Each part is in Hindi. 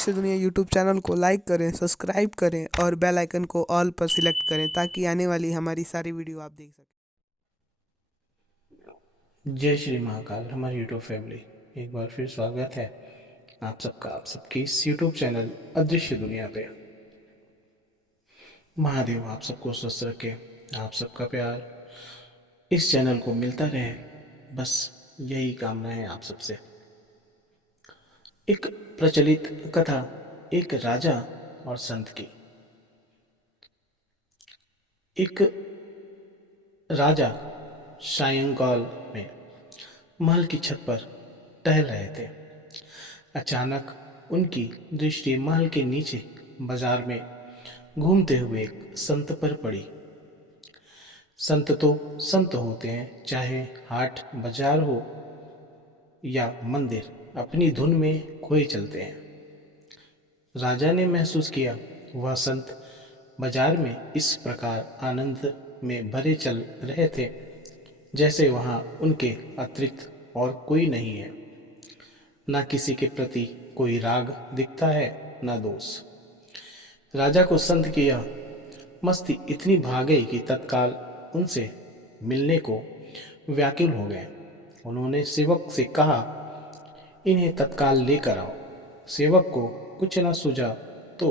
अदृश्य दुनिया यूट्यूब चैनल को लाइक करें, सब्सक्राइब करें और बेल आइकन को ऑल पर सिलेक्ट करें ताकि आने वाली हमारी सारी वीडियो आप देख सकें। जय श्री महाकाल। हमारी यूट्यूब फैमिली एक बार फिर स्वागत है आप सबकी इस यूट्यूब चैनल अदृश्य दुनिया पे। महादेव आप सबको स्वस्थ रखे, आप सबका प्यार इस चैनल को मिलता रहे, बस यही कामना है आप सबसे। एक प्रचलित कथा एक राजा और संत की। एक राजा सायंकाल में महल की छत पर टहल रहे थे। अचानक उनकी दृष्टि महल के नीचे बाजार में घूमते हुए एक संत पर पड़ी। संत तो संत होते हैं, चाहे हाट बाजार हो या मंदिर, अपनी धुन में खोए चलते हैं। राजा ने महसूस किया वह संत बाजार में इस प्रकार आनंद में भरे चल रहे थे जैसे वहां उनके अतिरिक्त और कोई नहीं है। ना किसी के प्रति कोई राग दिखता है, ना दोष। राजा को संत की यह मस्ती इतनी भा गई कि तत्काल उनसे मिलने को व्याकुल हो गए। उन्होंने सेवक से कहा, इन्हें तत्काल लेकर आओ। सेवक को कुछ न सूझा तो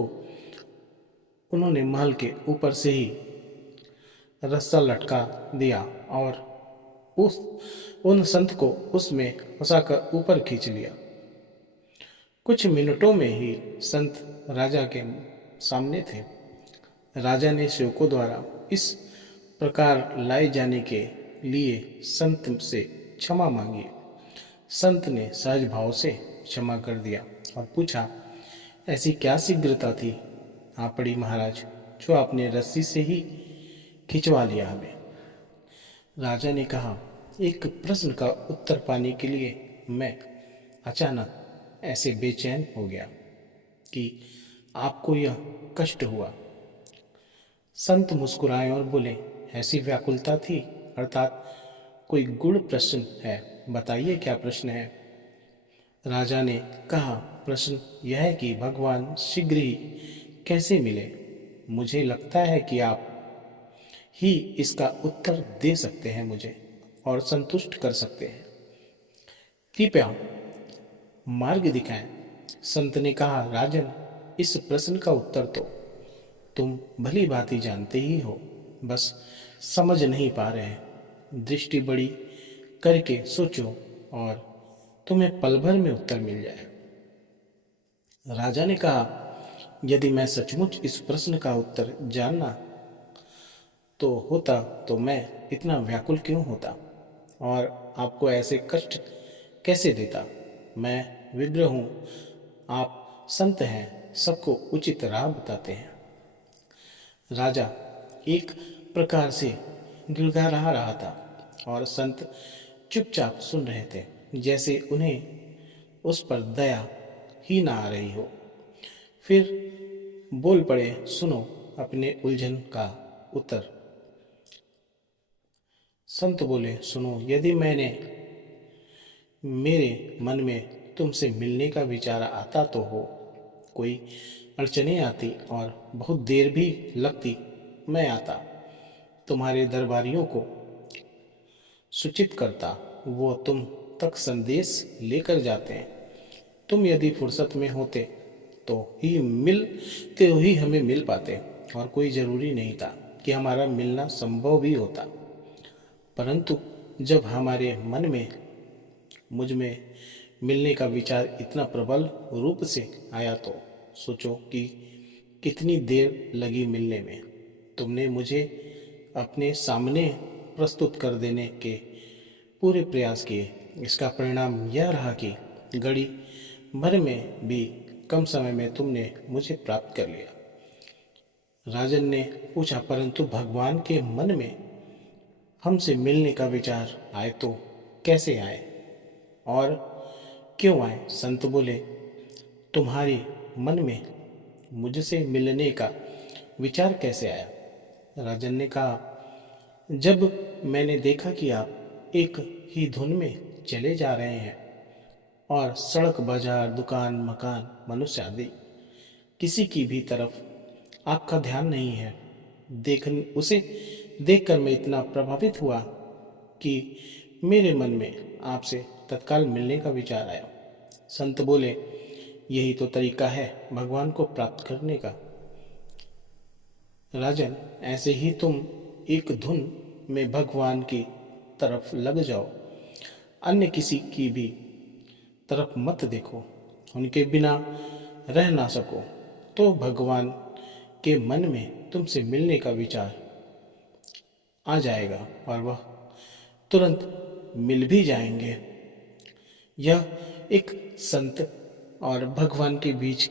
उन्होंने महल के ऊपर से ही रस्सा लटका दिया और उस उन संत को उसमें फंसाकर ऊपर खींच लिया। कुछ मिनटों में ही संत राजा के सामने थे। राजा ने सेवकों द्वारा इस प्रकार लाए जाने के लिए संत से क्षमा मांगी। संत ने सहज भाव से क्षमा कर दिया और पूछा, ऐसी क्या शीघ्रता थी आप बड़ी महाराज, जो आपने रस्सी से ही खिंचवा लिया हमें। राजा ने कहा, एक प्रश्न का उत्तर पाने के लिए मैं अचानक ऐसे बेचैन हो गया कि आपको यह कष्ट हुआ। संत मुस्कुराए और बोले, ऐसी व्याकुलता थी, अर्थात कोई गुण प्रश्न है, बताइए क्या प्रश्न है। राजा ने कहा, प्रश्न यह है कि भगवान शीघ्र ही कैसे मिले। मुझे लगता है कि आप ही इसका उत्तर दे सकते हैं मुझे और संतुष्ट कर सकते हैं। कृपया मार्ग दिखाएं। संत ने कहा, राजन, इस प्रश्न का उत्तर तो तुम भली भांति जानते ही हो, बस समझ नहीं पा रहे। दृष्टि बड़ी करके सोचो और तुम्हें पल भर में उत्तर मिल जाए। राजा ने कहा, यदि मैं सचमुच इस प्रश्न का उत्तर जानना तो होता तो मैं इतना व्याकुल क्यों होता और आपको ऐसे कष्ट कैसे देता। मैं विग्रह हूँ, आप संत हैं, सबको उचित राह बताते हैं। राजा एक प्रकार से गिड़गिड़ा रहा था और संत चुपचाप सुन रहे थे, जैसे उन्हें उस पर दया ही ना आ रही हो। फिर बोल पड़े, सुनो अपने उलझन का उत्तर। संत बोले, सुनो, यदि मेरे मन में तुमसे मिलने का विचार आता तो हो, कोई अड़चने आती और बहुत देर भी लगती, मैं आता, तुम्हारे दरबारियों को सूचित करता, वो तुम तक संदेश लेकर जाते हैं। तुम यदि फुर्सत में होते तो ही हमें मिल पाते और कोई जरूरी नहीं था कि हमारा मिलना संभव भी होता। परंतु जब हमारे मन में मुझ में मिलने का विचार इतना प्रबल रूप से आया तो सोचो कि कितनी देर लगी मिलने में। तुमने मुझे अपने सामने प्रस्तुत कर देने के पूरे प्रयास किए। इसका परिणाम यह रहा कि घड़ी भर में भी कम समय में तुमने मुझे प्राप्त कर लिया। राजन ने पूछा, परंतु भगवान के मन में हमसे मिलने का विचार आए तो कैसे आए और क्यों आए। संत बोले, तुम्हारे मन में मुझसे मिलने का विचार कैसे आया। राजन ने कहा, जब मैंने देखा कि आप एक ही धुन में चले जा रहे हैं और सड़क, बाजार, दुकान, मकान, मनुष्य आदि किसी की भी तरफ आपका ध्यान नहीं है। उसे देखकर मैं इतना प्रभावित हुआ कि मेरे मन में आपसे तत्काल मिलने का विचार आया। संत बोले, यही तो तरीका है भगवान को प्राप्त करने का। राजन, ऐसे ही तुम एक धुन में भगवान की तरफ लग जाओ, अन्य किसी की भी तरफ मत देखो। उनके बिना रह ना सको तो भगवान के मन में तुमसे मिलने का विचार आ जाएगा और वह तुरंत मिल भी जाएंगे। यह एक संत और भगवान के बीच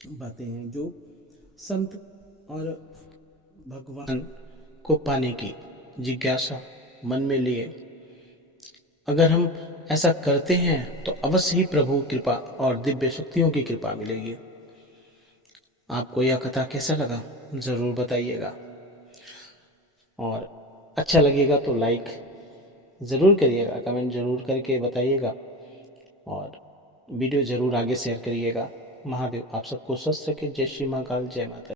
बातें हैं जो संत और भगवान को पाने की जिज्ञासा मन में लिए अगर हम ऐसा करते हैं तो अवश्य ही प्रभु कृपा और दिव्य शक्तियों की कृपा मिलेगी। आपको यह कथा कैसा लगा ज़रूर बताइएगा, और अच्छा लगेगा तो लाइक ज़रूर करिएगा, कमेंट ज़रूर करके बताइएगा, और वीडियो ज़रूर आगे शेयर करिएगा। महादेव आप सबको स्वस्थ रखे। जय श्री महाकाल, जय माता।